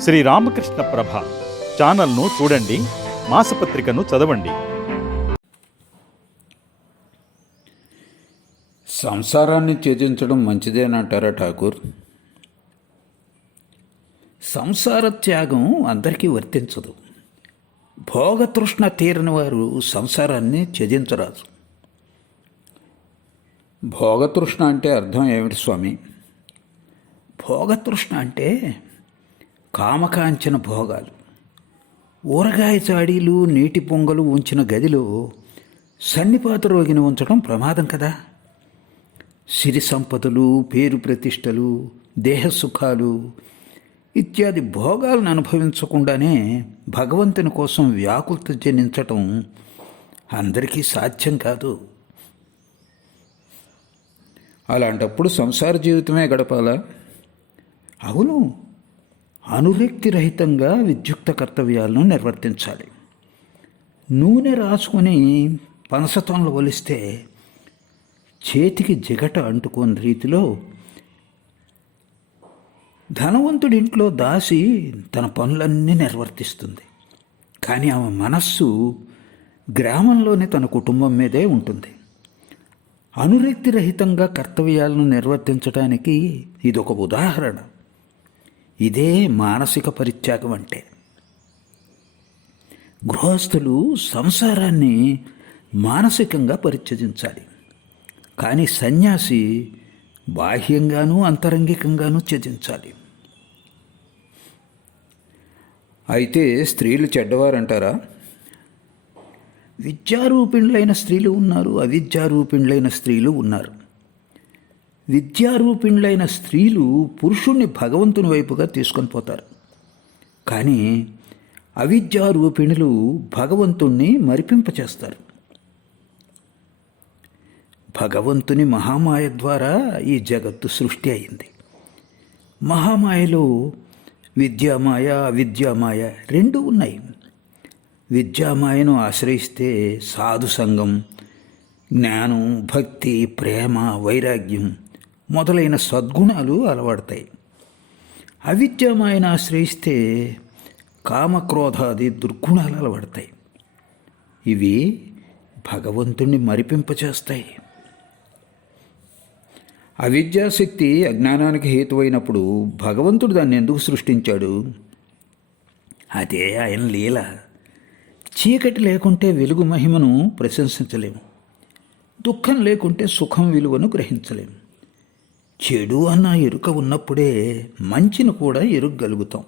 శ్రీ రామకృష్ణ ప్రభ ఛానల్ను చూడండి మాసపత్రికను చదవండి. సంసారాన్ని త్యజించడం మంచిదేనంటారా ఠాకూర్? సంసార త్యాగం అందరికీ వర్తించదు. భోగతృష్ణ తీరని వారు సంసారాన్ని త్యజించరాదు. భోగతృష్ణ అంటే అర్థం ఏమిటి స్వామి? భోగతృష్ణ అంటే కామకాంచన భోగాలు. ఊరగాయ చాడీలు నీటి పొంగలు ఉంచిన గదిలో సన్నిపాత రోగిని ఉంచడం ప్రమాదం కదా. సిరి సంపదలు పేరు ప్రతిష్టలు దేహ సుఖాలు ఇత్యాది భోగాలను అనుభవించకుండానే భగవంతుని కోసం వ్యాకులత జనించటం అందరికీ సాధ్యం కాదు. అలాంటప్పుడు సంసార జీవితమే గడపాలా? అవును. అనురక్తి రహితంగా విద్యుక్త కర్తవ్యాలను నిర్వర్తించాలి. నూనె రాసుకొని పనసతంలో ఒలిస్తే చేతికి జిగట అంటుకోని రీతిలో ధనవంతుడి ఇంట్లో దాసి తన పనులన్నీ నిర్వర్తిస్తుంది. కానీ ఆమె మనస్సు గ్రామంలోనే తన కుటుంబం మీదే ఉంటుంది. అనురక్తిరహితంగా కర్తవ్యాలను నిర్వర్తించడానికి ఇదొక ఉదాహరణ. ఇదే మానసిక పరిత్యాగం అంటే. గృహస్థులు సంసారాన్ని మానసికంగా పరిత్యజించాలి. కానీ సన్యాసి బాహ్యంగానూ అంతరంగికంగానూ త్యజించాలి. అయితే స్త్రీలు చెడ్డవారంటారా? విద్యారూపిణులైన స్త్రీలు ఉన్నారు అవిద్యారూపిణులైన స్త్రీలు ఉన్నారు. విద్యారూపిణులైన స్త్రీలు పురుషుణ్ణి భగవంతుని వైపుగా తీసుకొని పోతారు. కానీ అవిద్యారూపిణులు భగవంతుణ్ణి మరిపింపచేస్తారు. భగవంతుని మహామాయ ద్వారా ఈ జగత్తు సృష్టి అయింది. మహామాయలో విద్యామాయ అవిద్యామాయ రెండు ఉన్నాయి. విద్యామాయను ఆశ్రయిస్తే సాధు సంఘం జ్ఞానం భక్తి ప్రేమ వైరాగ్యం మొదలైన సద్గుణాలు అలవడతాయి అవిద్యామాయను ఆశ్రయిస్తే కామక్రోధాది దుర్గుణాలు అలవడతాయి ఇవి భగవంతుణ్ణి మరిపింపచేస్తాయి. అవిద్యాశక్తి అజ్ఞానానికి హేతువైనప్పుడు భగవంతుడు దాన్ని ఎందుకు సృష్టించాడు? అదే ఆయన లీల. చీకటి లేకుంటే వెలుగు మహిమను ప్రశంసించలేము. దుఃఖం లేకుంటే సుఖం విలువను గ్రహించలేము. చెడు అన్న ఎరుక ఉన్నప్పుడే మంచిని కూడా ఎరుగగలుగుతాం.